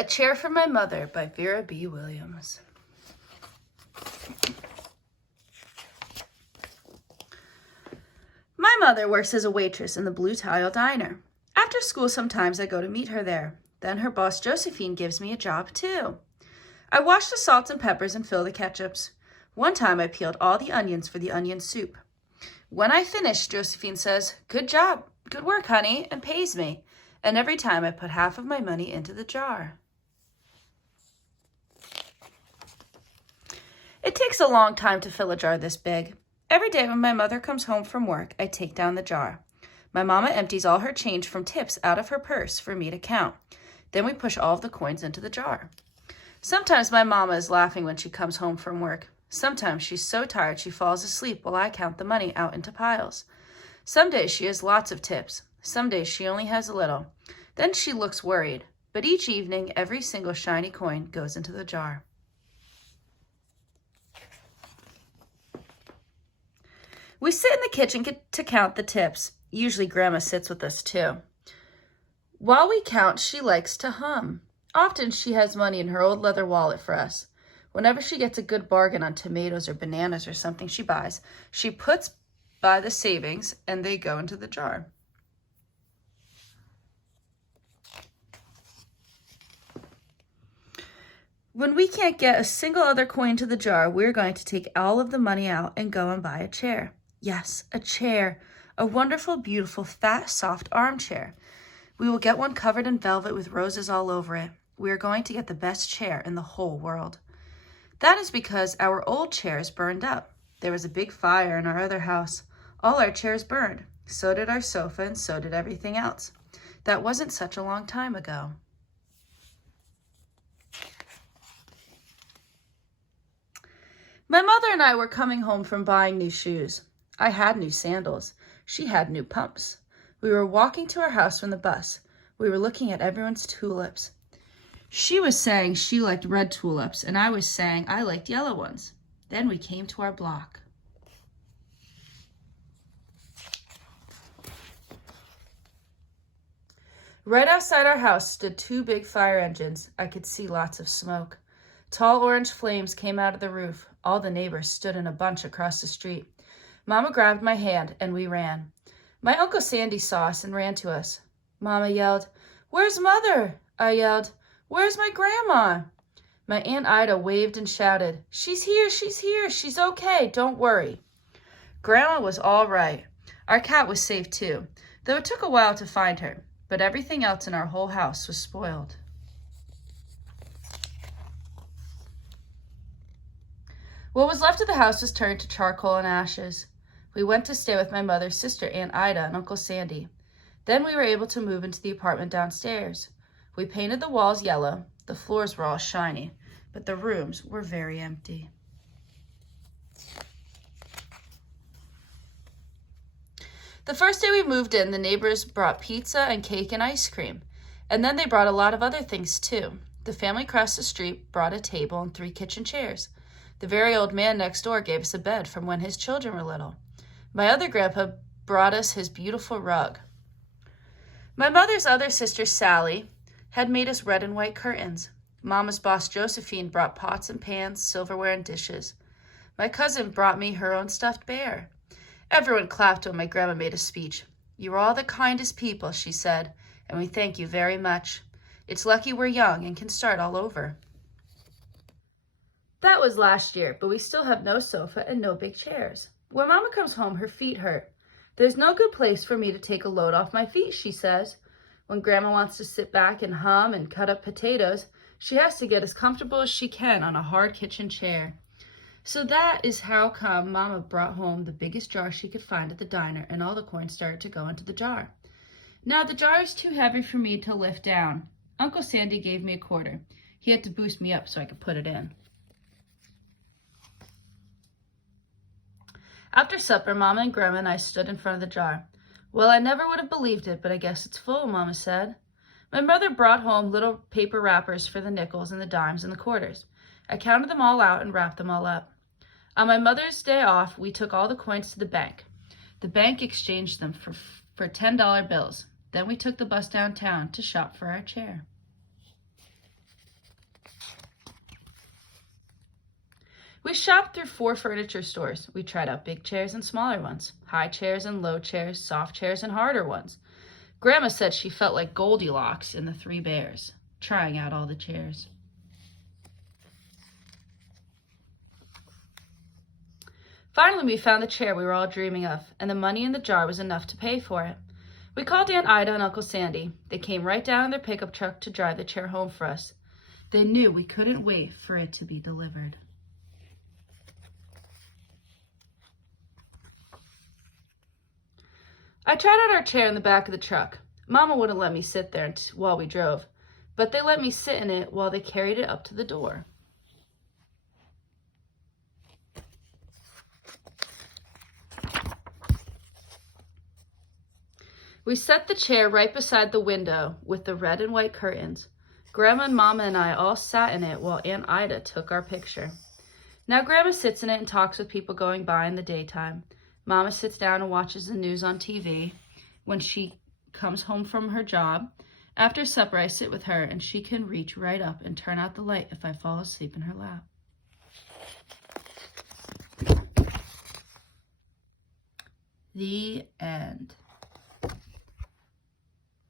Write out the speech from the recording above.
A Chair for My Mother by Vera B. Williams. My mother works as a waitress in the Blue Tile Diner. After school, sometimes I go to meet her there. Then her boss, Josephine, gives me a job, too. I wash the salts and peppers and fill the ketchups. One time I peeled all the onions for the onion soup. When I finish, Josephine says, "Good job, good work, honey," and pays me. And every time I put half of my money into the jar. It takes a long time to fill a jar this big. Every day when my mother comes home from work, I take down the jar. My mama empties all her change from tips out of her purse for me to count. Then we push all of the coins into the jar. Sometimes my mama is laughing when she comes home from work. Sometimes she's so tired she falls asleep while I count the money out into piles. Some days she has lots of tips. Some days she only has a little. Then she looks worried. But each evening, every single shiny coin goes into the jar. We sit in the kitchen to count the tips. Usually Grandma sits with us too. While we count, she likes to hum. Often she has money in her old leather wallet for us. Whenever she gets a good bargain on tomatoes or bananas or something she buys, she puts by the savings and they go into the jar. When we can't get a single other coin to the jar, we're going to take all of the money out and go and buy a chair. Yes, a chair. A wonderful, beautiful, fat, soft armchair. We will get one covered in velvet with roses all over it. We are going to get the best chair in the whole world. That is because our old chairs burned up. There was a big fire in our other house. All our chairs burned. So did our sofa and so did everything else. That wasn't such a long time ago. My mother and I were coming home from buying new shoes. I had new sandals. She had new pumps. We were walking to our house from the bus. We were looking at everyone's tulips. She was saying she liked red tulips, and I was saying I liked yellow ones. Then we came to our block. Right outside our house stood two big fire engines. I could see lots of smoke. Tall orange flames came out of the roof. All the neighbors stood in a bunch across the street. Mama grabbed my hand, and we ran. My Uncle Sandy saw us and ran to us. Mama yelled, "Where's Mother?" I yelled, "Where's my grandma?" My Aunt Ida waved and shouted, she's here, she's okay, don't worry." Grandma was all right. Our cat was safe too, though it took a while to find her, but everything else in our whole house was spoiled. What was left of the house was turned to charcoal and ashes. We went to stay with my mother's sister, Aunt Ida, and Uncle Sandy. Then we were able to move into the apartment downstairs. We painted the walls yellow. The floors were all shiny, but the rooms were very empty. The first day we moved in, the neighbors brought pizza and cake and ice cream, and then they brought a lot of other things too. The family across the street brought a table and 3 kitchen chairs. The very old man next door gave us a bed from when his children were little. My other grandpa brought us his beautiful rug. My mother's other sister, Sally, had made us red and white curtains. Mama's boss, Josephine, brought pots and pans, silverware, and dishes. My cousin brought me her own stuffed bear. Everyone clapped when my grandma made a speech. "You are all the kindest people," she said, "and we thank you very much. It's lucky we're young and can start all over." That was last year, but we still have no sofa and no big chairs. When Mama comes home, her feet hurt. "There's no good place for me to take a load off my feet," she says. When Grandma wants to sit back and hum and cut up potatoes, she has to get as comfortable as she can on a hard kitchen chair. So that is how come Mama brought home the biggest jar she could find at the diner, and all the coins started to go into the jar. Now the jar is too heavy for me to lift down. Uncle Sandy gave me a quarter. He had to boost me up so I could put it in. After supper, Mama and Grandma and I stood in front of the jar. "Well, I never would have believed it, but I guess it's full," Mama said. My mother brought home little paper wrappers for the nickels and the dimes and the quarters. I counted them all out and wrapped them all up. On my mother's day off, we took all the coins to the bank. The bank exchanged them for $10 bills. Then we took the bus downtown to shop for our chair. We shopped through 4 furniture stores. We tried out big chairs and smaller ones, high chairs and low chairs, soft chairs and harder ones. Grandma said she felt like Goldilocks in the 3 Bears, trying out all the chairs. Finally, we found the chair we were all dreaming of, and the money in the jar was enough to pay for it. We called Aunt Ida and Uncle Sandy. They came right down in their pickup truck to drive the chair home for us. They knew we couldn't wait for it to be delivered. I tried out our chair in the back of the truck. Mama wouldn't let me sit there while we drove, but they let me sit in it while they carried it up to the door. We set the chair right beside the window with the red and white curtains. Grandma and Mama and I all sat in it while Aunt Ida took our picture. Now Grandma sits in it and talks with people going by in the daytime. Mama sits down and watches the news on TV when she comes home from her job. After supper, I sit with her and she can reach right up and turn out the light if I fall asleep in her lap. The end.